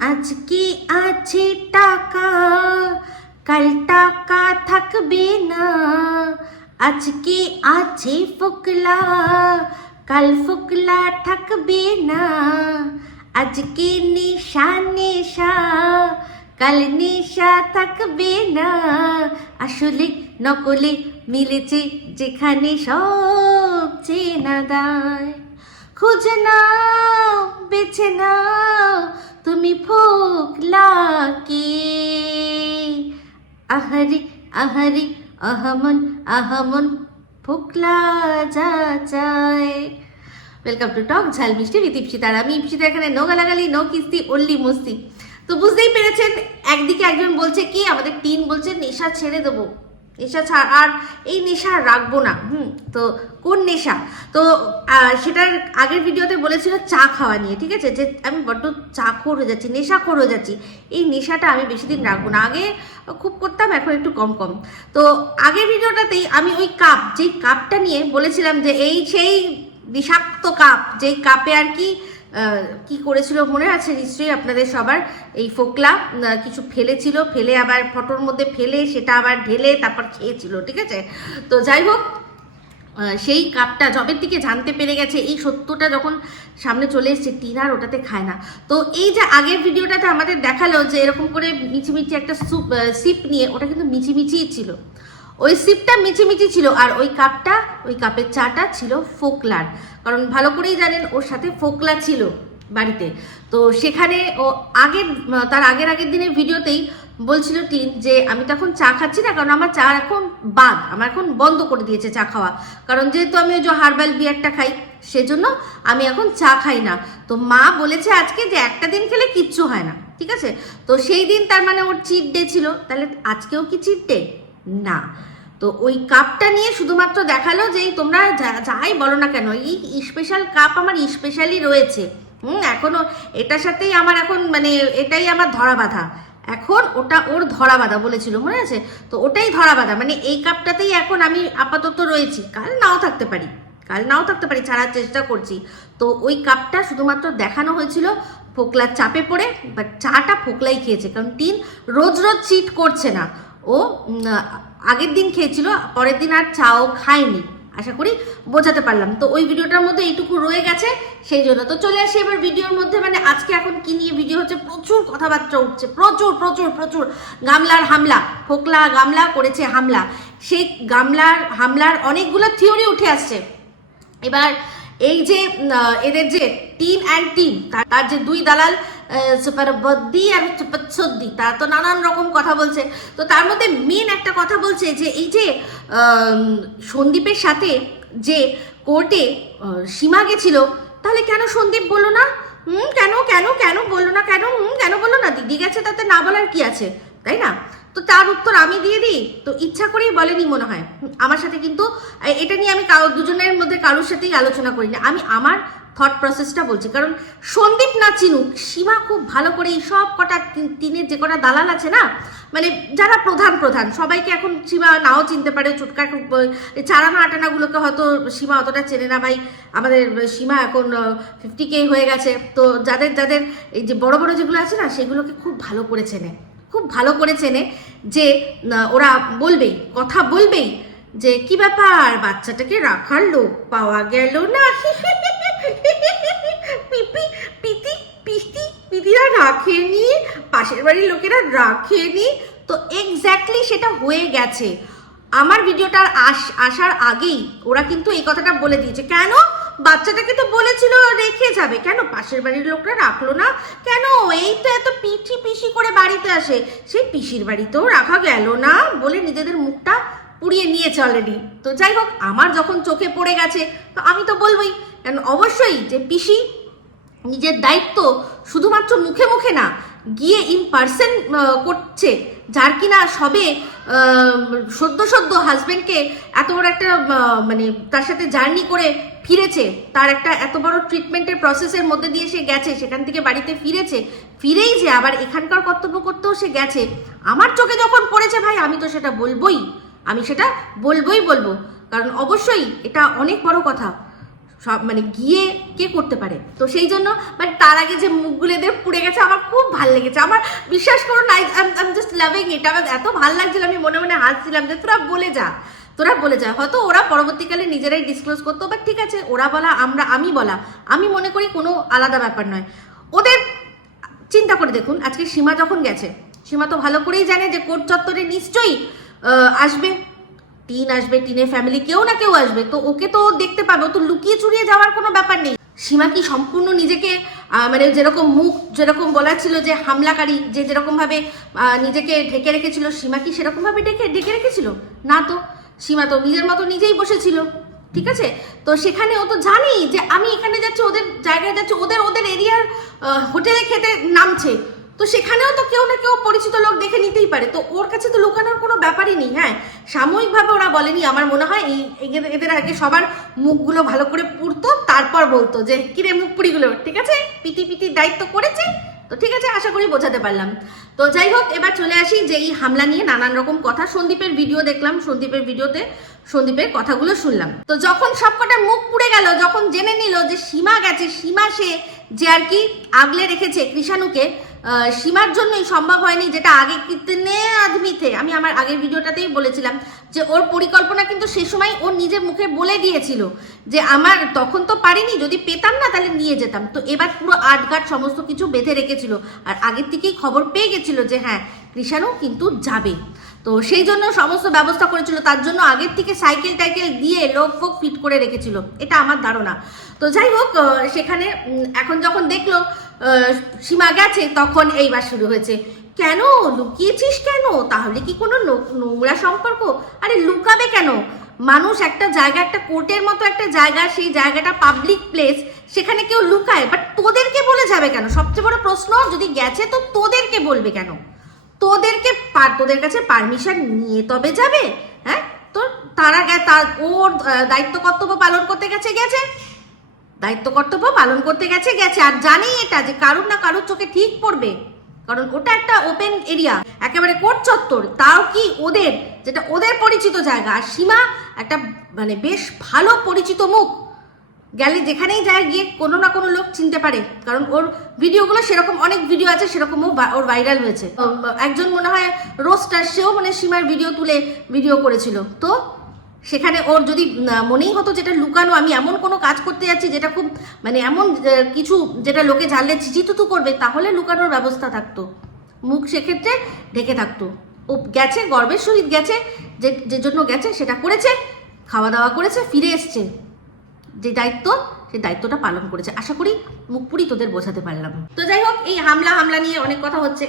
আজকে আছে টাকা। কাল টাকা থাকবে না। আজকে আছে ফুকলা। কাল ফোকলা থাকবে না। আজকে নেশা নেশা। কাল নেশা থাকবে না। আসলে নকলে মিলেছে যেখানে সব চেনা দায়। খুঁজে নাও, বেছে নাও, তুমি ফোকলাকে আহারি আহারি, আহমন আহমন ফোকলা যা চায়। ওয়েলকাম টু টক ঝাল মিষ্টি বিত ইপসিতার আমি ইপসিতা এখানে নো গালাগালি, নো কিস্তি ওল্লি মস্তি। তো বুঝতেই পেরেছেন, একদিকে একজন বলছে কি, আমাদের টিন বলছে নেশা ছেড়ে দেবো। নেশা ছাড়, আর এই নেশা রাখব না, হুম, তো কোন নেশা? তো সেটার আগের ভিডিওতে বলেছিল চা খাওয়া নিয়ে, ঠিক আছে? যে আমি বড্ড চা খোর হয়ে যাচ্ছি, নেশা খোর হয়ে যাচ্ছি, এই নেশাটা আমি বেশি দিন রাখব না। আগে খুব করতাম, এখন একটু কম কম। তো আগের ভিডিওটাতেই আমি ওই কাপ, যেই কাপটা নিয়ে বলেছিলাম যে এই সেই বিষাক্ত কাপ, যেই কাপে আর কি কি করেছিল মনে আছে নিশ্চয়ই আপনাদের সবার? এই ফোকলা কিছু ফেলেছিল, ফেলে আবার ফটোর মধ্যে ফেলে, সেটা আবার ঢেলে, তারপর খেয়েছিল, ঠিক আছে? তো যাই হোক সেই কাপটা জবের দিকে জানতে পেরে গেছে, এই সত্যটা যখন সামনে চলে এসছে টিনার ওটাতে খায় না। তো এই যে আগের ভিডিওটাতে আমাদের দেখাল যে এরকম করে মিচিমিচি একটা স্যুপ সিপ নিয়ে, ওটা কিন্তু মিচিমিচিই ছিল। ওই সিপটা মিচিমিচি ছিল আর ওই কাপটা ওই কাপের চাটা ছিল ফোকলার। কারণ ভালো করেই জানেন, ওর সাথে ফোকলা ছিল বাড়িতে। তো সেখানে ও আগের, তার আগের আগের দিনের ভিডিওতেই বলছিল টিন যে, আমি তো এখন চা খাচ্ছি না, কারণ আমার চা এখন বাদ, আমার এখন বন্ধ করে দিয়েছে চা খাওয়া। কারণ যেহেতু আমি ওই যে হার্বাল বিয়ারটা খাই, সেজন্য আমি এখন চা খাই না। তো মা বলেছে আজকে যে, একটা দিন খেলে কিচ্ছু হয় না। ঠিক আছে? তো সেই দিন তার মানে ওর চিট ডে ছিল। তাহলে আজকেও কি চিট ডে না। তো ওই কাপটা নিয়ে শুধুমাত্র দেখাল যে তোমরা যাই বলো না কেন, এই স্পেশাল কাপ আমার স্পেশালি রয়েছে। হুম, এখনও এটার সাথেই আমার এখন মানে এটাই আমার ধরা বাঁধা। এখন ওটা ওর ধরা বাঁধা বলেছিল, মনে আছে? তো ওটাই ধরা বাঁধা মানে এই কাপটাতেই এখন আমি আপাতত রয়েছি। কাল নাও থাকতে পারি, কাল নাও থাকতে পারি, ছাড়ার চেষ্টা করছি। তো ওই কাপটা শুধুমাত্র দেখানো হয়েছিল ফোকলার চাপে পড়ে বাট চাটা ফোকলাই খেয়েছে, কারণ টিন রোজ রোজ চিট করছে না। ও আগের দিন খেয়েছিল, পরের দিন আর চাও খায়নি। আশা করি বোঝাতে পারলাম। তো ওই ভিডিওটার মধ্যে এইটুকু রয়ে গেছে, সেই জন্য। তো চলে আসি এবার ভিডিওর মধ্যে মানে আজকে এখন কি নিয়ে ভিডিও হচ্ছে? প্রচুর কথাবার্তা উঠছে, প্রচুর প্রচুর প্রচুর। গামলার হামলা, ফোকলা গামলা করেছে হামলা। সেই গামলার, হামলার অনেকগুলো থিওরি উঠে আসছে। এবার এই যে এদের যে টিন অ্যান্ড টিন তার যে দুই দালাল সুপার বদ্দি আর সুপার সদ্দি তারা তো নানান রকম কথা বলছে। তো তার মধ্যে মেন একটা কথা বলছে যে, এই যে সন্দীপের সাথে যে কোর্টে সীমা গেছিল, তাহলে কেন সন্দীপ বলল না? হুম, কেন কেন কেন বলল না, কেন, হুম, কেন বলল না? দিদি গেছে তাতে না বলার কি আছে? তাই না? তো তার উত্তর আমি দিয়ে দিই, তো ইচ্ছা করেই বলেনি মনে হয়। আমার সাথে কিন্তু এটা নিয়ে আমি কারও, দুজনের মধ্যে কারোর সাথেই আলোচনা করি না আমি আমার থট প্রসেসটা বলছি। কারণ সন্দীপ না চিনুক, সীমা খুব ভালো করে এই সব কটা তিনের যে কটা দালাল আছে না মানে যারা প্রধান প্রধান, সবাইকে এখন সীমা নাও চিনতে পারে, চুটকা চারানা আটানাগুলোকে হয়তো সীমা অতটা চেনে না ভাই। আমাদের সীমা এখন ফিফটি কে হয়ে গেছে। তো যাদের যাদের এই যে বড় বড় যেগুলো আছে না, সেগুলোকে খুব ভালো করে চেনে। খুব ভালো করে চেনে যে ওরা বলবেই, কথা বলবেই যে, কি ব্যাপার? বাচ্চাটাকে রাখার লোক পাওয়া গেল না? পিপি, পিতি পিস্তি পিতিরা রাখেনি পাশের বাড়ির লোকেরা রাখেনি তো এক্স্যাক্টলি সেটা হয়ে গেছে। আমার ভিডিওটার আস, আসার আগেই ওরা কিন্তু এই কথাটা বলে দিয়েছে। কেন? বাচ্চাটাকে তো বলেছিল রেখে যাবে। কেন? পাশের বাড়ির লোকরা রাখল না? কেন? এই তো এত পিঠি পিসি করে বাড়িতে আসে। সেই পিসির বাড়িতেও রাখা গেল না বলে নিজেদের মুখটা পুড়িয়ে নিয়েছে অলরেডি তো যাই হোক, আমার যখন চোখে পড়ে গেছে, তো আমি তো বলবোই, কারণ অবশ্যই যে পিসি নিজের দায়িত্ব শুধুমাত্র মুখে মুখে না, গিয়ে ইন পার্সন করছে, যার কিনা সবে সদ্য সদ্য হাজবেন্ডকে এত বড় একটা মানে তার সাথে জার্নি করে ফিরেছে, তার একটা এত বড় ট্রিটমেন্টের প্রসেসের মধ্যে দিয়ে সে গেছে, সেখান থেকে বাড়িতে ফিরেছে, ফিরেই যে আবার এখানকার কর্তব্য করতেও সে গেছে। আমার চোখে যখন পড়েছে ভাই, আমি তো সেটা বলবোই। আমি সেটা বলবোই বলব। কারণ অবশ্যই এটা অনেক বড় কথা। সব মানে গিয়ে কে করতে পারে? তো সেই জন্য বাট তার আগে যে মুখগুলো এদের পুড়ে গেছে, আমার খুব ভালো লেগেছে। আমার বিশ্বাস করুন I I just loving it আমার এত ভালো লাগছিল, আমি মনে মনে হাসছিলাম যে তোরা বলে যা, তোরা বলে যা। হয়তো ওরা পরবর্তীকালে নিজেরাই ডিসক্লোজ করতো বাট ঠিক আছে, ওরা বলা, আমরা, আমি বলা। আমি মনে করি কোনো আলাদা ব্যাপার নয়। ওদের চিন্তা করে দেখুন, আজকে সীমা যখন গেছে, সীমা তো ভালো করেই জানে যে কোর্ট চত্বরে নিশ্চয়ই আসবে। টিন আসবে, টিনের ফ্যামিলি কেউ না কেউ আসবে। তো ওকে তো দেখতে পাবে, ও তো লুকিয়ে চুরিয়ে যাওয়ার কোনো ব্যাপার নেই। সীমা কি সম্পূর্ণ নিজেকে মানে যেরকম মুখ যেরকম বলা ছিল যে হামলাকারী, যে যেরকম ভাবে নিজেকে ঢেকে রেখেছিল, সীমা কি সেরকম ভাবে ঢেকে ঢেকে রেখেছিল? না তো। সীমা তো নিজের মতো নিজেই বসেছিল, ঠিক আছে? তো সেখানে ও তো জানি যে আমি এখানে যাচ্ছি, ওদের জায়গায় যাচ্ছি, ওদের ওদের এরিয়ার হোটেলে খেতে নামছে। তো সেখানেও তো কেউ না কেউ পরিচিত লোক দেখে নিতেই পারে। তো ওর কাছে তো লুকানোর কোনো ব্যাপারই নেই হ্যাঁ? সাময়িকভাবে ওরা বলেনি, আমার মনে হয় এই এদের- আগে সবার মুখগুলো ভালো করে পুড়তো, তারপর বলতো যে কিরে মুখ পুড়িগুলো? ঠিক আছে? পিটি পিটি দায়িত্ব করেছে, তো ঠিক আছে, আশা করি বোঝাতে পারলাম। তো যাই হোক, এবার চলে আসি যে এই হামলা নিয়ে নানান রকম কথা। সন্দীপের ভিডিও দেখলাম, সন্দীপের ভিডিওতে সন্দীপের কথাগুলো শুনলাম। তো যখন সবকটা মুখ পুড়ে গেল, যখন জেনে নিল যে সীমা গেছে, সীমা সে যে আর কি আগলে রেখেছে কৃষাণুকে সীমার জন্যই সম্ভব হয়নি, যেটা আগে কিতনে আদমিতে আমি আমার আগের ভিডিওটাতেই বলেছিলাম যে ওর পরিকল্পনা কিন্তু সে সময় ওর নিজের মুখে বলে দিয়েছিল যে আমার তখন তো পারিনি, যদি পেতাম না তাহলে নিয়ে যেতাম। তো এবার পুরো আটঘাট সমস্ত কিছু বেঁধে রেখেছিল। আর আগের থেকেই খবর পেয়ে গেছিল যে হ্যাঁ কৃষাণু কিন্তু যাবে। তো সেই জন্য সমস্ত ব্যবস্থা করেছিল। তার জন্য আগের থেকে সাইকেল টাইকেল দিয়ে লোক ফোক ফিট করে রেখেছিল। এটা আমার ধারণা। তো যাই হোক সেখানে এখন যখন দেখল সীমা গেছে, তখন এইবার শুরু হয়েছে। কেন? লুকিয়েছিস কেন? তাহলে কি কোনো নোংরা সম্পর্ক? আরে লুকাবে কেন? মানুষ একটা জায়গা, একটা কোর্টের মতো একটা জায়গা, সেই জায়গাটা পাবলিক প্লেস সেখানে কেউ লুকায়। বাট তোদেরকে বলে যাবে কেন? সবচেয়ে বড় প্রশ্ন, যদি গেছে তো তোদেরকে বলবে কেন? তোদেরকে তোদের কাছে পারমিশন নিয়ে তবে যাবে। হ্যাঁ? তো তারা তার, ওর দায়িত্ব কর্তব্য পালন করতে গেছে গেছে। দায়িত্ব কর্তব্য পালন করতে গেছে গেছে। আর জানেই এটা যে কারুর না কারুর চোখে ঠিক পড়বে। কারণ ওটা একটা ওপেন এরিয়া একেবারে কোট চত্বর। তাও কি ওদের, যেটা ওদের পরিচিত জায়গা, আর সীমা একটা মানে বেশ ভালো পরিচিত মুখ। গেলে যেখানেই যায় গিয়ে কোনো না কোনো লোক চিনতে পারে। কারণ ওর ভিডিওগুলো সেরকম অনেক ভিডিও আছে, সেরকমও ওর ভাইরাল হয়েছে। একজন মনে হয় রোস্টার সেও মানে সীমার ভিডিও তুলে ভিডিও করেছিল। তো সেখানে ওর যদি মনেই হতো যেটা লুকানো, আমি এমন কোনো কাজ করতে যাচ্ছি যেটা খুব মানে এমন কিছু যেটা লোকে জানলে চিচিতুতু করবে, তাহলে লুকানোর ব্যবস্থা থাকতো। মুখ সেক্ষেত্রে ঢেকে থাকতো। ও গেছে, গর্বের সহিত গেছে যে জন্য গেছে, সেটা করেছে, খাওয়া দাওয়া করেছে, ফিরে এসছে। যে দায়িত্ব সেই দায়িত্বটা পালন করেছে। আশা করি মুখপুরি তোদের বোঝাতে পারলাম। তো যাই হোক, এই হামলা হামলা নিয়ে অনেক কথা হচ্ছে।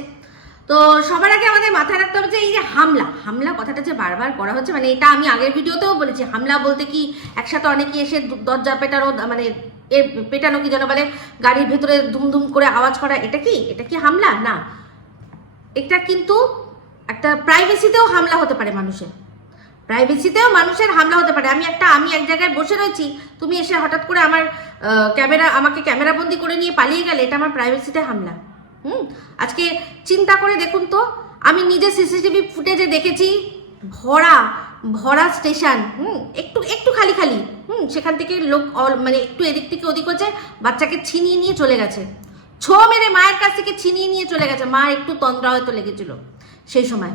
তো সবার আগে আমাদের মাথায় রাখতে হবে যে এই যে হামলা হামলা কথাটা যে বারবার করা হচ্ছে মানে এটা আমি আগের ভিডিওতেও বলেছি, হামলা বলতে কি একসাথে অনেকে এসে দরজা পেটানো মানে এ পেটানো কি যেন বলে, গাড়ির ভেতরে দুমদুম করে আওয়াজ করা, এটা কি? এটা কি হামলা? না। এটা কিন্তু একটা প্রাইভেসিতেও হামলা হতে পারে মানুষের। প্রাইভেসিতেও মানুষের হামলা হতে পারে। আমি একটা, আমি এক জায়গায় বসে রয়েছি, তুমি এসে হঠাৎ করে আমার ক্যামেরা, আমাকে ক্যামেরা বন্দি করে নিয়ে পালিয়ে গেলে এটা আমার প্রাইভেসিতে হামলা। হুম? আজকে চিন্তা করে দেখুন তো, আমি নিজে সিসিটিভি ফুটেজে দেখেছি, ভরা ভরা স্টেশন হুম? একটু একটু খালি খালি, হুম? সেখান থেকে লোক মানে একটু এদিক থেকে ওদিক হচ্ছে, বাচ্চাকে ছিনিয়ে নিয়ে চলে গেছে। ছো মেরে মায়ের কাছ থেকে ছিনিয়ে নিয়ে চলে গেছে। মা একটু তন্দ্রা হয়তো লেগেছিল সেই সময়।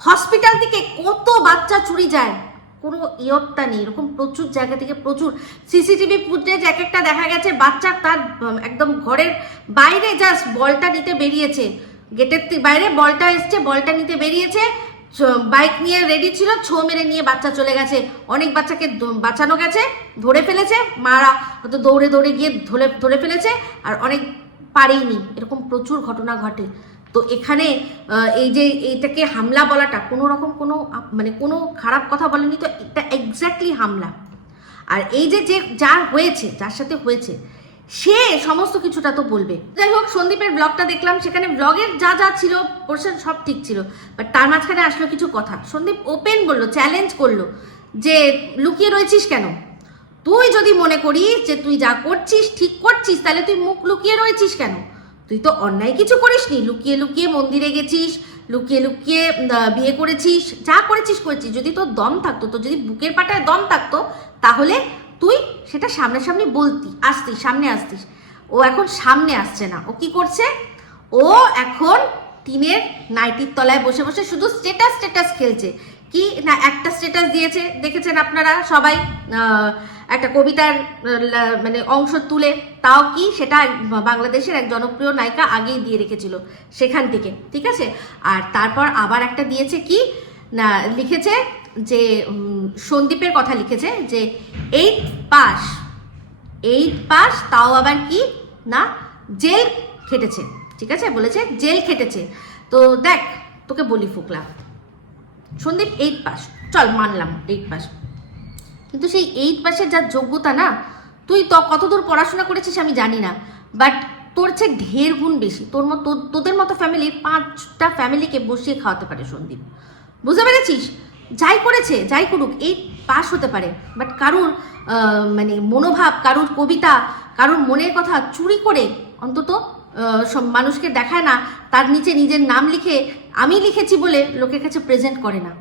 হসপিটাল থেকে কত বাচ্চা চুরি যায়? কোনো ইয়ত্তা নেই, এরকম প্রচুর জায়গা থেকে প্রচুর সিসিটিভি ফুটেজ এক একটা দেখা গেছে, বাচ্চা তার একদম ঘরের বাইরে জাস্ট বলটা নিতে বেরিয়েছে। গেটের বাইরে বলটা এসছে, বলটা নিতে বেরিয়েছে বাইক নিয়ে রেডি ছিল, ছো মেরে নিয়ে বাচ্চা চলে গেছে। অনেক বাচ্চাকে বাঁচানো গেছে, ধরে ফেলেছে, মারা হয়তো দৌড়ে দৌড়ে গিয়ে ধরে ধরে ফেলেছে, আর অনেক পারেইনি। এরকম প্রচুর ঘটনা ঘটে। তো এখানে এই যে এইটাকে হামলা বলাটা, কোনো রকম কোনো মানে কোনো খারাপ কথা বলেনি তো, এটা এক্স্যাক্টলি হামলা। আর এই যে যে যা হয়েছে, যার সাথে হয়েছে, সে সমস্ত কিছুটা তো বলবে। যাই হোক, সন্দীপের ব্লগটা দেখলাম, সেখানে ব্লগের যা যা ছিল পোর্শন সব ঠিক ছিল। বাট তার মাঝখানে আসলো কিছু কথা। সন্দীপ ওপেন বলল চ্যালেঞ্জ করল, যে লুকিয়ে রয়েছিস কেন? তুই যদি মনে করিস যে তুই যা করছিস, ঠিক করছিস, তাহলে তুই মুখ লুকিয়ে রয়েছিস কেন? তুই তো অন্যায় কিছু করিসনি। লুকিয়ে লুকিয়ে মন্দিরে গেছিস, লুকিয়ে লুকিয়ে বিয়ে করেছিস, যা করেছিস করেছিস। যদি তোর দম থাকতো, তোর যদি বুকের পাটায় দম থাকতো, তাহলে তুই সেটা সামনাসামনি বলতি, আসতিস, সামনে আসতিস। ও এখন সামনে আসছে না। ও কি করছে? ও এখন টিনের নাইটির তলায় বসে বসে শুধু স্টেটাস স্টেটাস খেলছে। কি? না, একটা স্টেটাস দিয়েছে, দেখেছেন আপনারা সবাই? একটা কবিতার মানে অংশ তুলে, তাও কি? সেটা বাংলাদেশের এক জনপ্রিয় নায়িকা আগেই দিয়ে রেখেছিল, সেখান থেকে, ঠিক আছে? আর তারপর আবার একটা দিয়েছে কি? না, লিখেছে যে সন্দীপের কথা লিখেছে যে, এইট পাস এইট পাস, তাও আবার কি? না, জেল খেটেছে। ঠিক আছে? বলেছে, জেল খেটেছে। তো দেখ, তোকে বলি ফুকলা সন্দীপ এইট পাস চল, মানলাম এইট পাস কিন্তু সেই এইট পাসের যা যোগ্যতা না, তুই তো কতদূর পড়াশোনা করেছিস আমি জানি না। বাট তোর চেয়ে ঢের গুণ বেশি। তোর মতো, তোদের মতো ফ্যামিলির পাঁচটা ফ্যামিলিকে বসিয়ে খাওয়াতে পারে সন্দীপ। বুঝতে পেরেছিস? যাই করেছে, যাই করুক এই পাস হতে পারে। বাট কারুর মানে মনোভাব, কারুর কবিতা, কারুর মনের কথা চুরি করে অন্তত সব মানুষকে দেখায় না, তার নিচে নিজের নাম লিখে আমি লিখেছি বলে লোকের কাছে প্রেজেন্ট করে না।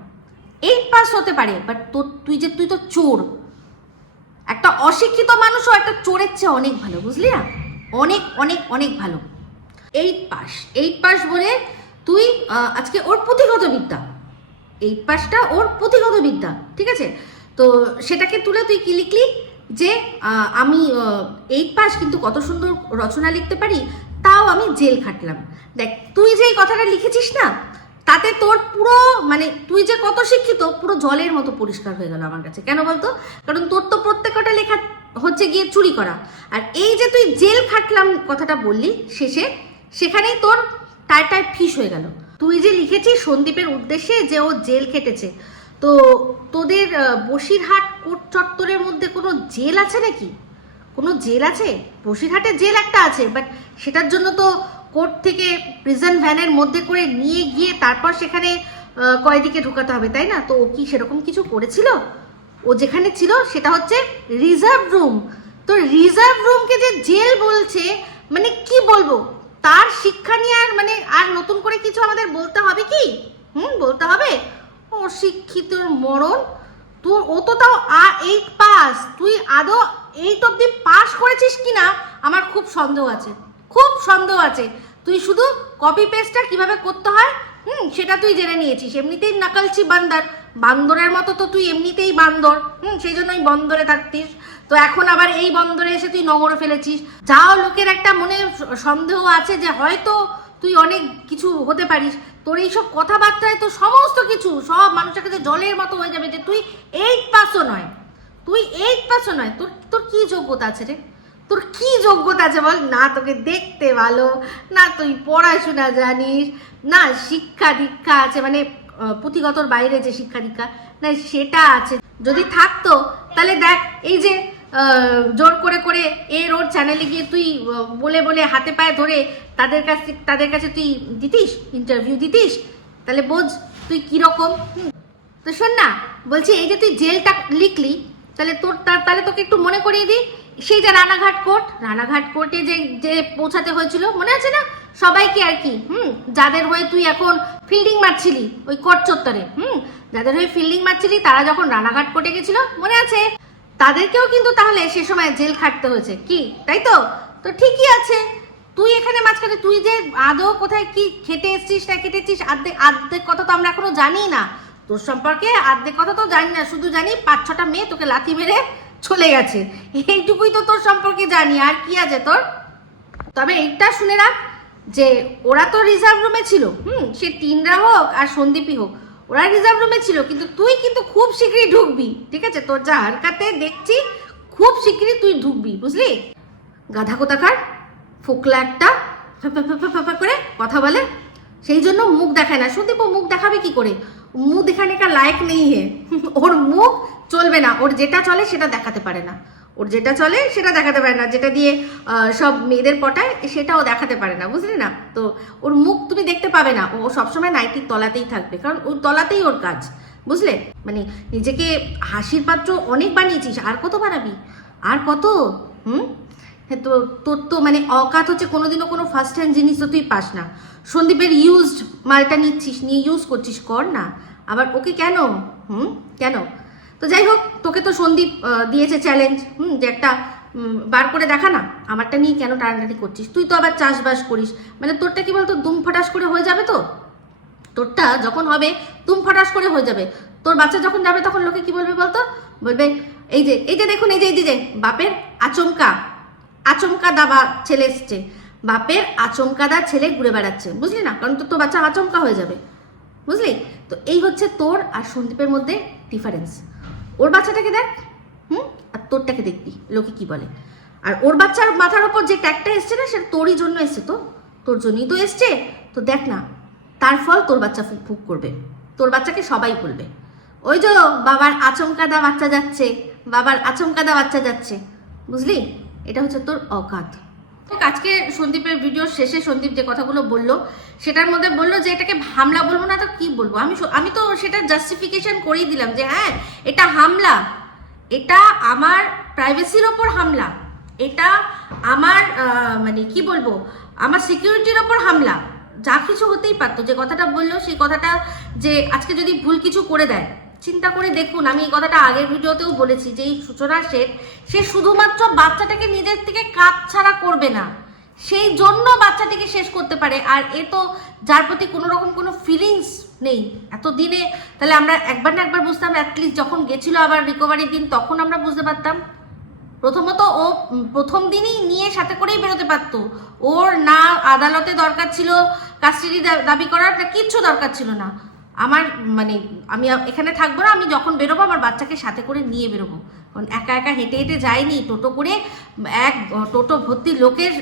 এইট পাস হতে পারে বাট তোর, তুই যে, তুই তো চোর। একটা অশিক্ষিত মানুষও একটা চোরের চেয়ে অনেক ভালো, বুঝলি না? অনেক অনেক অনেক ভালো। এইট পাস এইট পাস বলে তুই আজকে ওর পুঁথিগত বিদ্যা। এইট পাসটা ওর পুঁথিগত বিদ্যা, ঠিক আছে? তো সেটাকে তুলে তুই কি লিখলি? যে আমি এইট পাস কিন্তু কত সুন্দর রচনা লিখতে পারি তাও আমি জেল খাটলাম। দেখ, তুই যে এই কথাটা লিখেছিস না, তাতে তোর পুরো মানে তুই যে কত শিক্ষিত, পুরো জলের মতো পরিষ্কার হয়ে গেল আমার কাছে। কেন বলতো? কারণ তোর তো প্রত্যেকটা লেখা হচ্ছে গিয়ে চুরি করা। আর এই যে তুই জেল খাটলাম কথাটা বললি শেষে, সেখানেই তোর টায় টায় ফিস হয়ে গেল। তুই যে লিখেছিস সন্দীপের উদ্দেশ্যে যে ও জেল খেটেছে, তো তোদের বসিরহাট কোট চত্বরের মধ্যে কোনো জেল আছে নাকি? কোনো জেল আছে? বসিরহাটে জেল একটা আছে বাট সেটার জন্য তো কোর্ট থেকে প্রিজন ভ্যানের মধ্যে করে নিয়ে গিয়ে তারপর সেখানে কয়েদিকে ঢুকাতে হবে, তাই না? তো ও কি সেরকম কিছু করেছিল? ও যেখানে ছিল সেটা হচ্ছে রিজার্ভ রুম তো রিজার্ভ রুমকে যে জেল বলছে মানে কি বলব? তার শিক্ষা নিয়ে আর মানে আর নতুন করে কিছু আমাদের বলতে হবে কি? হুম, বলতে হবে? অশিক্ষিতর মরণ? তোর, ও তো তাও আ এইট পাস তুই আদৌ এইট অব্দি পাস করেছিস কি না আমার খুব সন্দেহ আছে। খুব সন্দেহ আছে। তুই শুধু কপি পেস্টটা কীভাবে করতে হয়, হুম, সেটা তুই জেনে নিয়েছিস। এমনিতেই নাকালছি বান্দার। বান্দরের মতো তো তুই এমনিতেই বান্দর। হুম, সেই জন্যই বন্দরে থাকতিস। তো এখন আবার এই বন্দরে এসে তুই নগরে ফেলেছিস। যাও, লোকের একটা মনে সন্দেহ আছে যে হয়তো তুই অনেক কিছু হতে পারিস। তোর এইসব কথাবার্তায় তো সমস্ত কিছু, সব মানুষের কাছে জলের মতো হয়ে যাবে যে তুই এইট পাসও নয়। তুই এইট পাসও নয়, তোর তোর কি যোগ্যতা আছে রে? তোর কি যোগ্যতা আছে বল? না তোকে দেখতে ভালো, না তুই পড়াশোনা জানিস, না শিক্ষা দীক্ষা আছে মানে পুঁথিগতর বাইরে যে শিক্ষা দীক্ষা, না সেটা আছে। যদি থাকতো, তাহলে দেখ, এই যে জোর করে করে এর ওর চ্যানেলে গিয়ে তুই বলে বলে হাতে পায়ে ধরে তাদের কাছে তাদের কাছে তুই দিতিস ইন্টারভিউ দিতিস, তাহলে বোঝ তুই কীরকম। তো শোন না, বলছি এই যে তুই জেলটা লিখলি তাহলে তোর তাহলে তোকে একটু মনে করিয়ে দিই। সেই যে রানাঘাট কোর্ট, রানাঘাট কোর্টে যে যে পৌঁছাতে হয়েছিল, মনে আছে না? সবাইকে আর কি? হুম? যাদের হয়ে তুই এখন ফিল্ডিং মারছিলি, ওই কোর্ট চত্বরে, হুম? যাদের হয়ে ফিল্ডিং মারছিলি, তারা যখন রানাঘাট কোর্টে গেছিল, মনে আছে? তাদেরকেও কিন্তু তাহলে সে সময় জেল খাটতে হয়েছে। কি? তাই তো? তো ঠিকই আছে। তুই এখানে মাঝখানে তুই যে আদৌ কোথায় কি খেটে এসছিস না কেটেছিস আর্ধেক আর্ধেক কথা তো আমরা এখনও জানি না। তোর সম্পর্কে আর্ধেক কথা তো জানি না শুধু জানি পাঁচ ছটা মেয়ে তোকে লাথি মেরে চলে গেছে এইটুকুই তো তোর সম্পর্কে জানি আর কি আছে তোর তবে এইটা শুনে রাখ যে ওরা তো রিজার্ভ রুমে ছিল হুম সে টিনরা হোক আর সন্দীপই হোক ওরা রিজার্ভ রুমে ছিল কিন্তু তুই কিন্তু খুব শীঘ্রই ঢুকবি ঠিক আছে তোর যা হারকাতে দেখছি খুব শীঘ্রই তুই ঢুকবি বুঝলি গাধা কোথাকার ফোকলা একটা করে কথা বলে সেই জন্য মুখ দেখায় না। সন্দীপ ও মুখ দেখাবে কি করে? মুখ দেখানে কা লায়ক নেই হে। ওর মুখ চলবে না। ওর যেটা চলে সেটা দেখাতে পারে না। ওর যেটা চলে সেটা দেখাতে পারে না। যেটা দিয়ে সব মেয়েদের পটায় সেটাও দেখাতে পারে না। বুঝলি না? তো ওর মুখ তুমি দেখতে পাবে না। ও সবসময় নাইটির তলাতেই থাকবে। কারণ ওর তলাতেই ওর কাজ। বুঝলে? মানে নিজেকে হাসির পাত্র অনেক বানিয়েছিস। আর কত বানাবি? আর কত? হুম? তো তোর তো মানে অকাত হচ্ছে কোনোদিনও কোনো ফার্স্ট হ্যান্ড জিনিস তো তুই পাস না। সন্দীপের ইউজড মালটা নিচ্ছিস নিয়ে ইউজ করছিস কর না। আবার ওকে কেন? হুম কেন? তো যাই হোক তোকে তো সন্দীপ দিয়েছে চ্যালেঞ্জ হুম যে একটা বার করে দেখা না আমারটা নিয়ে কেন টানাটানি করছিস? তুই তো আবার চাষবাস করিস। মানে তোরটা কি বলতো দুম ফটাস করে হয়ে যাবে তো? তোরটা যখন হবে তুম ফটাস করে হয়ে যাবে। তোর বাচ্চা যখন যাবে তখন লোকে কি বলবে বলতো? বলবে এই যে এই যে দেখুন এই যে, এই যে বাপের আচমকা। আচমকা দাবা ছেলে এসছে। বাপের আচমকাদা ছেলে ঘুরে বেড়াচ্ছে। বুঝলি না? কারণ তোর তো বাচ্চা আচমকা হয়ে যাবে। বুঝলি? তো এই হচ্ছে তোর আর সন্দীপের মধ্যে ডিফারেন্স ওর বাচ্চাটাকে দেখ। হুম? আর তোরটাকে দেখবি। লোকে কি বলে? আর ওর বাচ্চার মাথার ওপর যে ট্যাগটা এসছে না, সেটা তোরই জন্য এসছে তো। তোর জন্যই তো এসছে। তো দেখ না, তার ফল তোর বাচ্চা ফুক করবে। তোর বাচ্চাকে সবাই বলবে। ওই যে বাবার আচমকাদা বাচ্চা যাচ্ছে। বাবার আচমকাদা বাচ্চা যাচ্ছে। বুঝলি? এটা হচ্ছে তোর অকাত আজকে সন্দীপের ভিডিওর শেষে সন্দীপ যে কথাগুলো বলল, সেটার মধ্যে বলল যে এটাকে হামলা বলব না তো কি বলব? আমি আমি তো সেটা জাস্টিফিকেশন করেই দিলাম যে হ্যাঁ এটা হামলা। এটা আমার প্রাইভেসির ওপর হামলা। এটা আমার মানে কি বলব, আমার সিকিউরিটির ওপর হামলা। যা কিছু হতেই পারতো। যে কথাটা বলল, সেই কথাটা যে আজকে যদি ভুল কিছু করে দেয় চিন্তা করে দেখুন, আমি এই কথাটা আগের ভিডিওতেও বলেছি যে এই সূচনা শেঠ সে শুধুমাত্র বাচ্চাটাকে নিজের থেকে কাজ ছাড়া করবে না, সেই জন্য বাচ্চাটিকে শেষ করতে পারে। আর এ তো যার প্রতি কোনো রকম কোনো ফিলিংস নেই। এত দিনে তাহলে আমরা একবার না একবার বুঝতাম অ্যাটলিস্ট যখন গেছিল আবার রিকভারির দিন, তখন আমরা বুঝতে পারতাম। প্রথমত ও প্রথম দিনই নিয়ে সাথে করেই বেরোতে পারতো। ওর না আদালতে দরকার ছিল কাস্টাডি দাবি করার কিচ্ছু দরকার ছিল না। আমার মানে আমি এখানে থাকব না, আমি যখন বেরোবো আমার বাচ্চাকে সাথে করে নিয়ে বেরোবো। কারণ একা একা হেঁটে হেঁটে যায়নি টোটো করে এক টোটো ভর্তি লোকের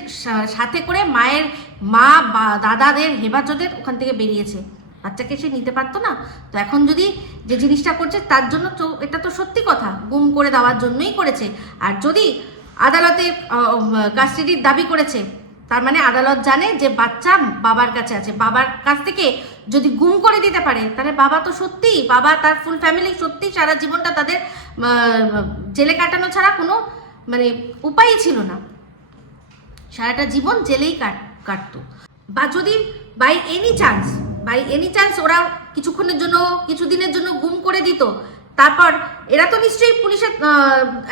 সাথে করে মায়ের মা বা দাদাদের, হেফাজতের ওখান থেকে বেরিয়েছে। বাচ্চাকে সে নিতে পারতো না। তো এখন যদি যে জিনিসটা করছে তার জন্য তো এটা তো সত্যি কথা, গুম করে দেওয়ার জন্যই করেছে। আর যদি আদালতে কাস্টাডির দাবি করেছে তার মানে আদালত জানে যে বাচ্চা বাবার কাছে আছে। বাবার কাছ থেকে যদি গুম করে দিতে পারে, তাহলে বাবা তো সত্যি, বাবা তার ফুল ফ্যামিলি সত্যি সারা জীবনটা তাদের জেলে কাটানো ছাড়া কোনো মানে উপায়ই ছিল না। সারাটা জীবন জেলেই কাট, কাটতো। বা যদি by any chance by any chance ওরা কিছুক্ষণের জন্য, কিছুদিনের জন্য গুম করে দিত, তারপর এরা তো নিশ্চয়ই পুলিশের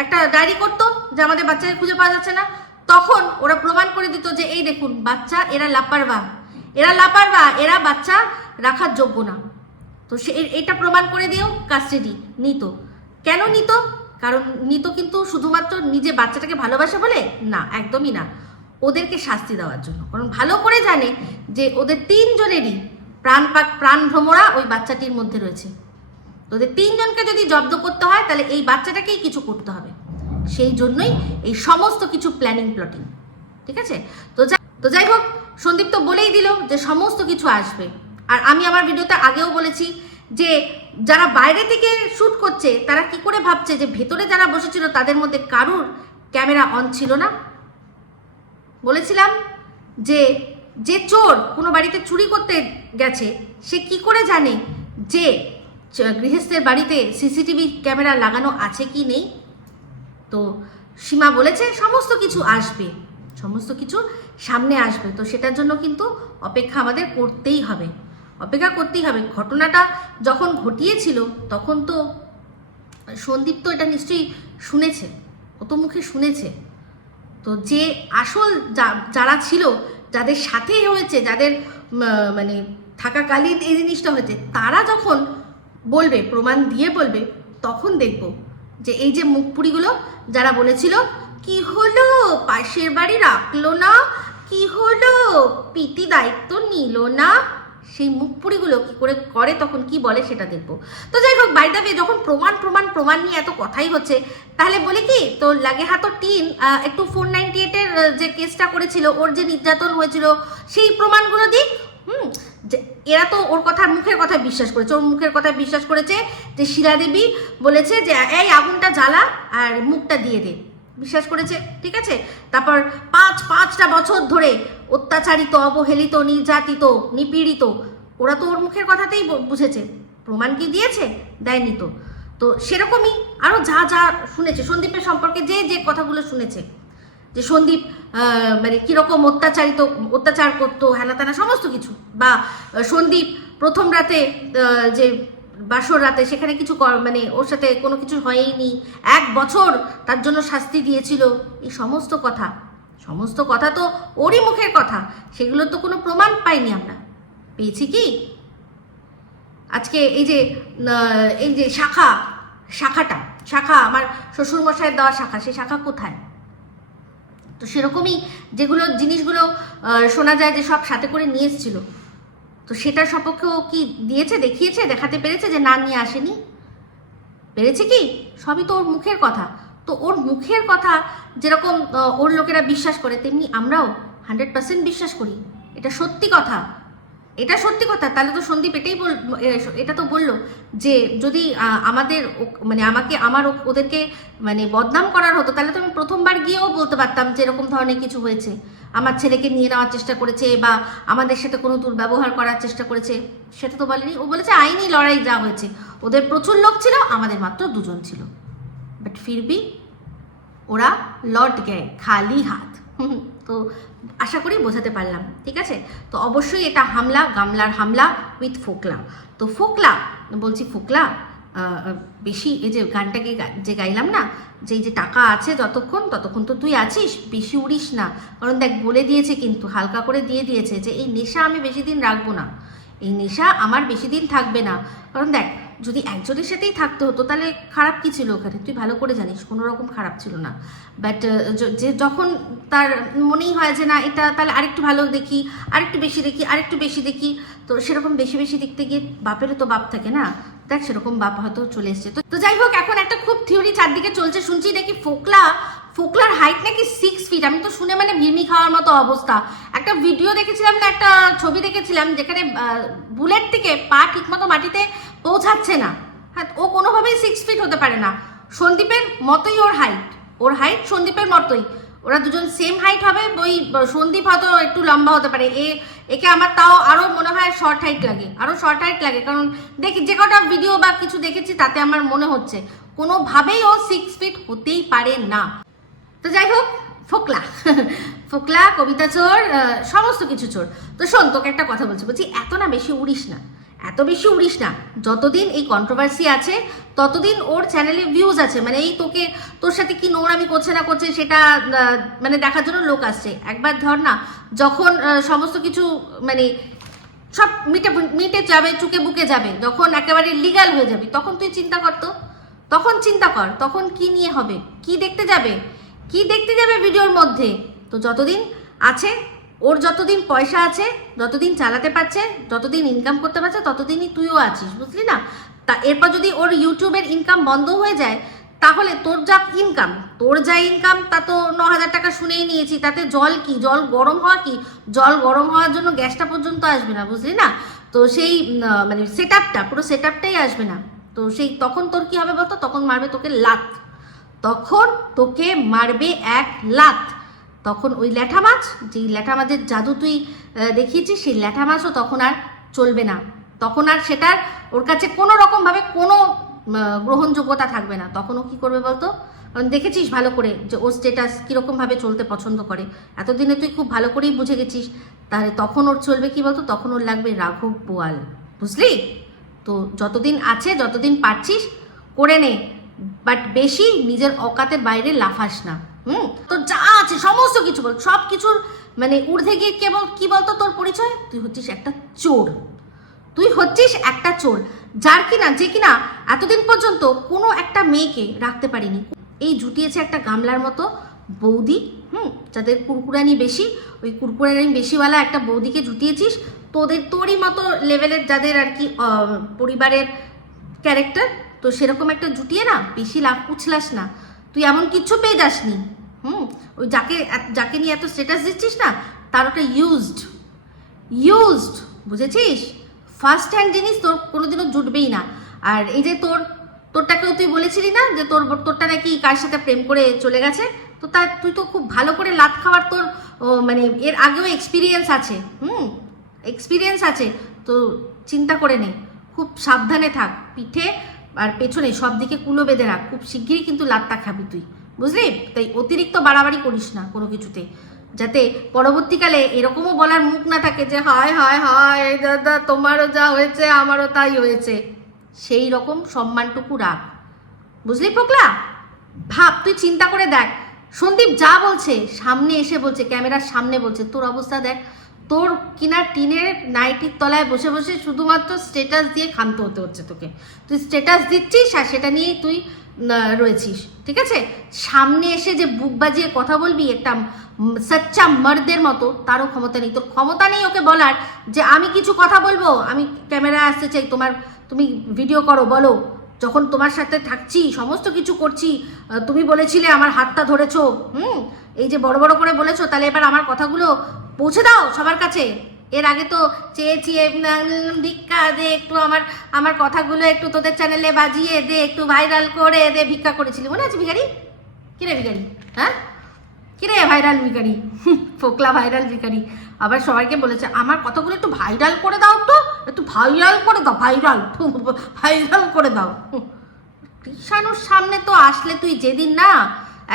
একটা ডায়েরি করতো যে আমাদের বাচ্চাকে খুঁজে পাওয়া যাচ্ছে না। তখন ওরা প্রমাণ করে দিত যে, এই দেখুন, বাচ্চা এরা লাপারবা। এরা লাপারবা, এরা বাচ্চা রাখার যোগ্য না। তো সে এটা প্রমাণ করে দিয়েও কাস্টাডি, নিত। কেন নিত? কারণ নিত কিন্তু শুধুমাত্র নিজে বাচ্চাটাকে ভালোবাসে বলে না, একদমই না। ওদেরকে শাস্তি দেওয়ার জন্য। কারণ ভালো করে জানে যে, ওদের তিনজনেরই প্রাণ পাক, প্রাণ ভ্রমরা ওই বাচ্চাটির মধ্যে রয়েছে। ওদের তিনজনকে যদি জব্দ করতে হয়, তাহলে এই বাচ্চাটাকেই কিছু করতে হবে। সেই জন্যই এই সমস্ত কিছু প্ল্যানিং প্লটিং ঠিক আছে? তো যা তো যাই হোক, সন্দীপ তো বলেই দিল যে সমস্ত কিছু আসবে। আর আমি আমার ভিডিওতে আগেও বলেছি যে যারা বাইরে থেকে শ্যুট করছে, তারা কি করে ভাবছে যে ভেতরে যারা বসেছিল, তাদের মধ্যে কারুর ক্যামেরা অন ছিল না? বলেছিলাম যে যে চোর কোনো বাড়িতে চুরি করতে গেছে, সে কি করে জানে যে গৃহস্থের বাড়িতে সিসিটিভি ক্যামেরা লাগানো আছে কি নেই? তো সীমা বলেছে, সমস্ত কিছু আসবে। সমস্ত কিছু সামনে আসবে। তো সেটার জন্য কিন্তু অপেক্ষা আমাদের করতেই হবে। অপেক্ষা করতেই হবে। ঘটনাটা যখন ঘটিয়েছিল, তখন তো সন্দীপ তো এটা নিশ্চয়ই শুনেছে ও তো মুখে শুনেছে। তো যে আসল যারা ছিল, যাদের সাথে হয়েছে, যাদের মানে থাকাকালীন এই জিনিসটা হয়েছে, তারা যখন বলবে, প্রমাণ দিয়ে বলবে, তখন দেখব। যে এই যে মুখপুরিগুলো যারা বলেছিল, কি হলো? পাশের বাড়ি রাখল না? কি হলো? পিতি দায়িত্ব নিল না? সেই মুখপুরিগুলো কি করে করে, তখন কি বলে সেটা দেখব। তো যাই হোক বাইদা যখন প্রমাণ প্রমাণ প্রমাণ নিয়ে এত কথাই হচ্ছে, তাহলে বলে কি, তো লাগে হাতো টিন একটু ফোর নাইনটি এইটের যে কেসটা করেছিল, ওর যে নির্যাতন হয়েছিল, সেই প্রমাণগুলো দিক। হুম এরা তো ওর কথা, মুখের কথা বিশ্বাস করেছে। ওর মুখের কথা বিশ্বাস করেছে যে শিলা দেবী বলেছে যে, এই আগুনটা জ্বালা আর মুখটা দিয়ে দে। বিশ্বাস করেছে, ঠিক আছে? তারপর পাঁচ, পাঁচটা বছর ধরে অত্যাচারিত, অবহেলিত, নির্যাতিত, নিপীড়িত, ওরা তো ওর মুখের কথাতেই বুঝেছে। প্রমাণ কি দিয়েছে? দেয়নি তো। তো সেরকমই আরও যা যা শুনেছে, সন্দীপের সম্পর্কে যে যে কথাগুলো শুনেছে। যে সন্দীপ মানে কীরকম অত্যাচারিত, অত্যাচার করতো, হেনা সমস্ত কিছু। বা সন্দীপ প্রথম রাতে যে বাসর রাতে সেখানে কিছু মানে ওর সাথে কোনো কিছু হয়নি। এক বছর তার জন্য শাস্তি দিয়েছিল। এই সমস্ত কথা সমস্ত কথা তো ওরই মুখের কথা। সেগুলো তো কোনো প্রমাণ পাইনি আমরা। পেয়েছি কি? আজকে এই যে এই যে শাখা, শাখাটা, শাখা, আমার শ্বশুরমশাইয়ের দেওয়া শাখা, সেই শাখা কোথায়? তো সেরকমই যেগুলো জিনিসগুলো শোনা যায় যে সব সাথে করে নিয়ে এসেছিল। তো সেটার সপক্ষেও কি দিয়েছে, দেখিয়েছে, দেখাতে পেরেছে যে না, নিয়ে আসেনি? পেরেছে কি? সবই তো ওর মুখের কথা। তো ওর মুখের কথা যেরকম ওর লোকেরা বিশ্বাস করে, তেমনি আমরাও হান্ড্রেড পার্সেন্ট বিশ্বাস করি। এটা সত্যি কথা। এটা সত্যি কথা, তাহলে তো সন্দীপ এটাই বল এটা তো বলল যে যদি আমাদের মানে আমাকে, আমার ওদেরকে মানে বদনাম করার হতো, তাহলে তো আমি প্রথমবার গিয়েও বলতে পারতাম যে এরকম ধরনের কিছু হয়েছে। আমার ছেলেকে নিয়ে নেওয়ার চেষ্টা করেছে বা আমাদের সাথে কোনো দুর্ব্যবহার করার চেষ্টা করেছে, সেটা তো বলেনি। ও বলেছে, আইনি লড়াই যা হয়েছে, ওদের প্রচুর লোক ছিল, আমাদের মাত্র দুজন ছিল। বাট ফিরবি, ওরা লট গেয় খালি হাত। তো আশা করি বোঝাতে পারলাম, ঠিক আছে? তো অবশ্যই এটা হামলা, গামলার হামলা উইথ ফোকলা। তো ফোকলা, বলছি ফোকলা বেশি এই যে গানটাকে যে গাইলাম না, যে যে টাকা আছে যতক্ষণ, ততক্ষণ তো তুই আছিস, বেশি উড়িস না। কারণ দেখ, বলে দিয়েছে কিন্তু, হালকা করে দিয়ে দিয়েছে যে, এই নেশা আমি বেশি দিন রাখব না। এই নেশা আমার বেশি দিন থাকবে না। কারণ দেখ যদি একজনের সাথেই থাকতে হতো, তাহলে খারাপ কি ছিল ওখানে? তুই ভালো করে জানিস, কোনো রকম খারাপ ছিল না। বাট যে যখন তার মনেই হয় যে না, এটা তাহলে আরেকটু ভালো দেখি, আরেকটু বেশি দেখি, আরেকটু বেশি দেখি, তো সেরকম বেশি বেশি দেখতে গিয়ে বাপেরও তো বাপ থাকে না। দেখ সেরকম বাপ হয়তো চলে এসছে। তো যাই হোক, এখন একটা খুব থিওরি চারদিকে চলছে। শুনছি নাকি ফোকলা ফোকলার হাইট নাকি সিক্স ফিট আমি তো শুনে মানে ভিড়মি খাওয়ার মতো অবস্থা। একটা ভিডিও দেখেছিলাম না, একটা ছবি দেখেছিলাম যেখানে বুলেট থেকে পা ঠিকমতো মাটিতে পৌঁছাচ্ছে না। হ্যাঁ ও কোনোভাবেই সিক্স ফিট হতে পারে না। সন্দীপের মতোই ওর হাইট ওর হাইট সন্দীপের মতোই। ওরা দুজন সেম হাইট হবে, ওই সন্দীপ হয়তো একটু লম্বা হতে পারে। এ, একে আমার তাও আরও মনে হয় শর্ট হাইট লাগে। আরও শর্ট হাইট লাগে। কারণ দেখি, যে কটা ভিডিও বা কিছু দেখেছি, তাতে আমার মনে হচ্ছে। কোনোভাবেই ও সিক্স ফিট হতেই পারে না। তো যাই হোক, ফোকলা। ফোকলা, কবিতা চোর সমস্ত কিছু চোর। তো শোন, তোকে একটা কথা বলছি বলছি এত না বেশি উড়িস না। এত বেশি উড়িস না, যতদিন এই কন্ট্রোভার্সি আছে, ততদিন ওর চ্যানেলে ভিউজ আছে। মানে এই তোকে, তোর সাথে কি নোংরামি করছে না করছে, সেটা মানে দেখার জন্য লোক আসছে। একবার ধর না, যখন সমস্ত কিছু মানে সব মিটে মিটে যাবে, চুকে বুকে যাবে, যখন একেবারে লিগাল হয়ে যাবে, তখন তুই চিন্তা কর তো। তখন চিন্তা কর, তখন কি নিয়ে হবে, কি দেখতে যাবে? কি দেখতে যাবে ভিডিওর মধ্যে? তো যতদিন আছে, ওর যতদিন পয়সা আছে, যতদিন চালাতে পারছে, যতদিন ইনকাম করতে পারছে, ততদিনই তুইও আছিস, বুঝলি না? তা এরপর যদি ওর ইউটিউবের ইনকাম বন্ধ হয়ে যায়, তাহলে তোর যা ইনকাম তোর যা ইনকাম তা তো ন হাজার টাকা শুনেই নিয়েছি, তাতে জল কি? জল গরম হওয়া কি? জল গরম হওয়ার জন্য গ্যাসটা পর্যন্ত আসবে না, বুঝলি না? তো সেই মানে সেট পুরো সেট আসবে না। তো সেই, তখন তোর কি হবে বলতো? তখন মারবে তোকে লাত। তখন তোকে মারবে এক লাত। তখন ওই ল্যাঠা মাছ যেই ল্যাঠা মাছের জাদু তুই দেখিয়েছিস, সেই ল্যাঠা মাছও তখন আর চলবে না। তখন আর সেটার ওর কাছে কোনো রকমভাবে কোনো গ্রহণযোগ্যতা থাকবে না। তখন ও কী করবে বলতো? দেখেছিস ভালো করে যে ওর স্টেটাস কীরকমভাবে চলতে পছন্দ করে। এতদিনে তুই খুব ভালো করেই বুঝে গেছিস। তাহলে তখন ওর চলবে কি বলতো? তখন ওর লাগবে রাঘব বোয়াল। বুঝলি? তো যতদিন আছে, যতদিন পারছিস, করে নে। বাট বেশি নিজের অকাতের বাইরে লাফাস না। হুম? তো যা আছে, সমস্ত কিছু বল। সব কিছুর মানে ঊর্ধ্বে গিয়ে কেবল কি বলতো তোর পরিচয়? তুই হচ্ছিস একটা চোর। তুই হচ্ছিস একটা চোর, যার কিনা, যে কিনা এতদিন পর্যন্ত কোনো একটা মেয়েকে রাখতে পারিনি। এই জুটিয়েছে একটা গামলার মতো বৌদি, হুম? যাদের কুরকুরানি বেশি, ওই কুরকুরানি বেশিওয়ালা একটা বৌদিকে জুটিয়েছিস। তোদের তোরই মতো লেভেলের যাদের আর কি পরিবারের ক্যারেক্টার তো সেরকম একটা জুটিয়ে না, বেশি লাভ উছলাস না। তুই এমন কিচ্ছু পেয়ে যাসনি। হুম? ওই যাকে যাকে নিয়ে এত স্ট্যাটাস দিচ্ছিস না, তার ওটা ইউজড ইউজড বুঝেছিস? ফার্স্ট হ্যান্ড জিনিস তোর কোনোদিনও জুটবেই না। আর এই যে তোর, তোরটাকেও তুই বলেছিলি না যে তোর, তোরটা নাকি কার সাথে প্রেম করে চলে গেছে? তো তা তুই তো খুব ভালো করে লাত খাওয়ার তোর মানে এর আগেও এক্সপিরিয়েন্স আছে। হুম? এক্সপিরিয়েন্স আছে। তো চিন্তা করে নে। খুব সাবধানে থাক। পিঠে আর পেছনে সব দিকে কুলো বেঁধে রাখ, খুব শিগগিরই কিন্তু লাত্তা খাবি তুই, বুঝলি? তাই অতিরিক্ত বাড়াবাড়ি করিস না কোনো কিছুতে, যাতে পরবর্তীকালে এরকমও বলার মুখ না থাকে যে, হায় হায় হায়, দাদা, তোমারও যা হয়েছে, আমারও তাই হয়েছে। সেই রকম সম্মানটুকু রাখ, বুঝলি পোকলা ভাব, তুই চিন্তা করে দেখ। সন্দীপ যা বলছে, সামনে এসে বলছে, ক্যামেরার সামনে বলছে, তোর অবস্থা দেখ। তোর কিনা টিনের নাইটির তলায় বসে বসে শুধুমাত্র স্টেটাস দিয়ে ক্ষান্ত হতে হচ্ছে তোকে। তুই স্টেটাস দিচ্ছিস আর সেটা নিয়েই তুই রয়েছিস, ঠিক আছে? সামনে এসে যে বুক বাজিয়ে কথা বলবি একটা সচ্চা মর্দের মতো, তারও ক্ষমতা নেই। তোর ক্ষমতা নেই ওকে বলার যে আমি কিছু কথা বলব, আমি ক্যামেরা আসতে চাই, তোমার, তুমি ভিডিও করো, বলো। যখন তোমার সাথে থাকছি, সমস্ত কিছু করছি তুমি বলেছিলে আমার হাতটা ধরেছো, হুম? এই যে বড় বড় করে বলেছ তাহলে এবার আমার কথাগুলো পৌঁছে দাও সবার কাছে। এর আগে তো চেয়েছি উম, ভিক্ষা দে একটু আমার আমার কথাগুলো একটু তোদের চ্যানেলে বাজিয়ে দে একটু ভাইরাল করে দে ভিক্ষা করেছিলি। মনে আছে ভিখারি? কিরে ভিখারি? হ্যাঁ? কিরে ভাইরাল ভিখারি? ফোকলা ভাইরাল ভিখারি। আবার সবাইকে বলেছে আমার কথাগুলো একটু ভাইরাল করে দাও তো একটু ভাইরাল করে দাও ভাইরাল ভাইরাল করে দাও। কৃষাণুর সামনে তো আসলে তুই যেদিন না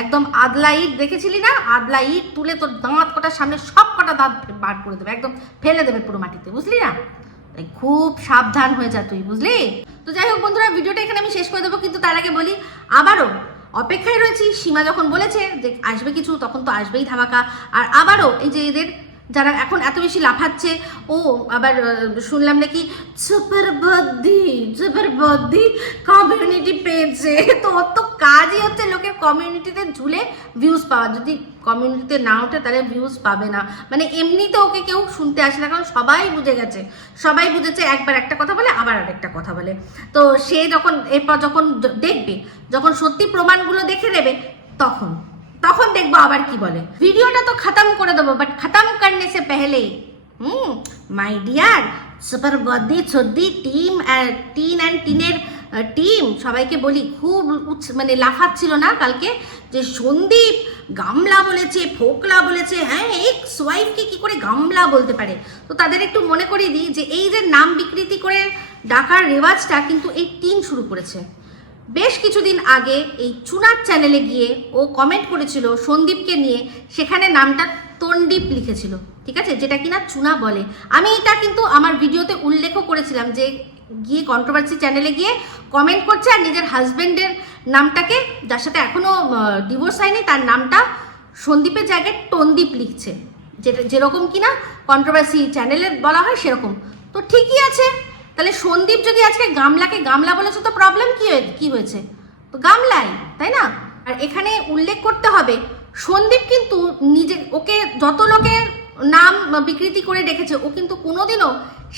একদম আদলা ইট, দেখেছিলি না? আদলা ইট তুলে তোর দাঁত কটার সামনে সব কটা দাঁত বার করে দেবে, একদম ফেলে দেবে পুরো মাটিতে, বুঝলি না? তাই খুব সাবধান হয়ে যা তুই, বুঝলি? তো যাই হোক বন্ধুরা, ভিডিওটা এখানে আমি শেষ করে দেবো, কিন্তু তার আগে বলি, আবারও অপেক্ষায় রয়েছি, সীমা যখন বলেছে যে আসবে কিছু, তখন তো আসবেই ধামাকা। আর আবারও এই যে এদের যারা এখন এত বেশি লাফাচ্ছে, ও আবার শুনলাম নাকি সুপার বদ্দি সুপার কমিউনিটি পেয়েছে। তো ওর তো কাজই হচ্ছে লোকের কমিউনিটিতে ঝুলে ভিউজ পাওয়া। যদি কমিউনিটিতে না ওঠে তাহলে ভিউজ পাবে না। মানে এমনিতে ওকে কেউ শুনতে আসে না, কারণ সবাই বুঝে গেছে। সবাই বুঝেছে একবার একটা কথা বলে, আবার আরেকটা কথা বলে। তো সে যখন, এরপর যখন দেখবে, যখন সত্যি প্রমাণগুলো দেখে নেবে তখন তখন দেখব আবার কি বলে। ভিডিওটা তো খতম করে দেবো বাট খতম করনে সে পেহলে হুম মাই ডিয়ার সুপার বদ্দি ছদ্দি টিম টিন অ্যান্ড টিনের টিম সবাইকে বলি, খুব মানে লাফাচ্ছিল না কালকে, যে সন্দীপ গামলা বলেছে, ফোকলা বলেছে হ্যাঁ এক্স ওয়াইফকে কি করে গামলা বলতে পারে? তো তাদের একটু মনে করিয়ে দিই যে এই যে নাম বিকৃতি করে ডাকার রেওয়াজটা কিন্তু এই টিম শুরু করেছে। বেশ কিছুদিন আগে এই চুনার চ্যানেলে গিয়ে ও কমেন্ট করেছিল সন্দীপকে নিয়ে, সেখানে নামটা তন্ডীপ লিখেছিল, ঠিক আছে? যেটা কিনা চুনা বলে। আমি এটা কিন্তু আমার ভিডিওতে উল্লেখও করেছিলাম যে গিয়ে কন্ট্রোভার্সি চ্যানেলে গিয়ে কমেন্ট করছে আর নিজের হাজবেন্ডের নামটাকে, যার সাথে এখনও ডিভোর্স হয়নি, তার নামটা সন্দীপের জায়গায় টন্দীপ লিখছে। যেটা যেরকম কিনা কন্ট্রোভার্সি চ্যানেলে বলা হয় সেরকম। তো ঠিকই আছে। তাহলে সন্দীপ যদি আজকে গামলাকে গামলা বলেছে, তো প্রবলেম কি কি হয়েছে? তো গামলাই, তাই না? আর এখানে উল্লেখ করতে হবে, সন্দীপ কিন্তু নিজে, ওকে যত লোকের নাম বিকৃতি করে ডেকেছে ও কিন্তু কোনোদিনও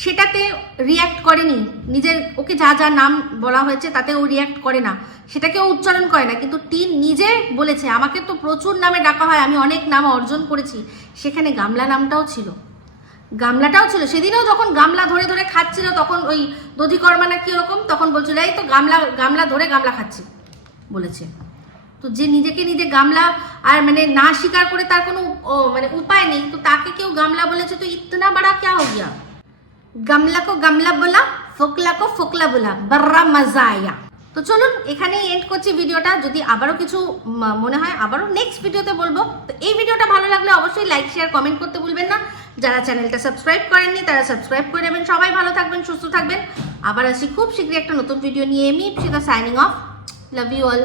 সেটাতে রিয়্যাক্ট করেনি। নিজের, ওকে যা যা নাম বলা হয়েছে, তাতে ও রিয়্যাক্ট করে না। সেটাকে ও উচ্চারণ করে না, কিন্তু টিন নিজে বলেছে, আমাকে তো প্রচুর নামে ডাকা হয়, আমি অনেক নাম অর্জন করেছি। সেখানে গামলা নামটাও ছিল। গামলাটাও ছিল। সেদিনও যখন গামলা ধরে ধরে খাচ্ছিল, তখন ওই দধিকর্মা না কি ওরকম তখন বলছিল, এই তো গামলা গামলা ধরে গামলা খাচ্ছি, বলেছে। তো যে নিজেকে নিজে গামলা আর মানে না স্বীকার করে তার কোনো মানে উপায় নেই, তো তাকে কেউ গামলা বলেছে, তো ইতনা বড়া ক্যা হো গামলা কো গামলা বলা ফোকলা কো ফোকলা বলা, বর্রা মজা আয়া। তো চলুন, এখানেই এন্ড করছি ভিডিওটা। যদি আবারও কিছু মনে হয়, আবারও নেক্সট ভিডিওতে বলব। তো এই ভিডিওটা ভালো লাগলে অবশ্যই লাইক শেয়ার কমেন্ট করতে ভুলবেন না। যারা চ্যানেলটা সাবস্ক্রাইব করেননি, তারা সাবস্ক্রাইব করে নেবেন। সবাই ভালো থাকবেন, সুস্থ থাকবেন। আবার আসি খুব শীঘ্রই একটা নতুন ভিডিও নিয়ে। এমনি সেটা signing off love you all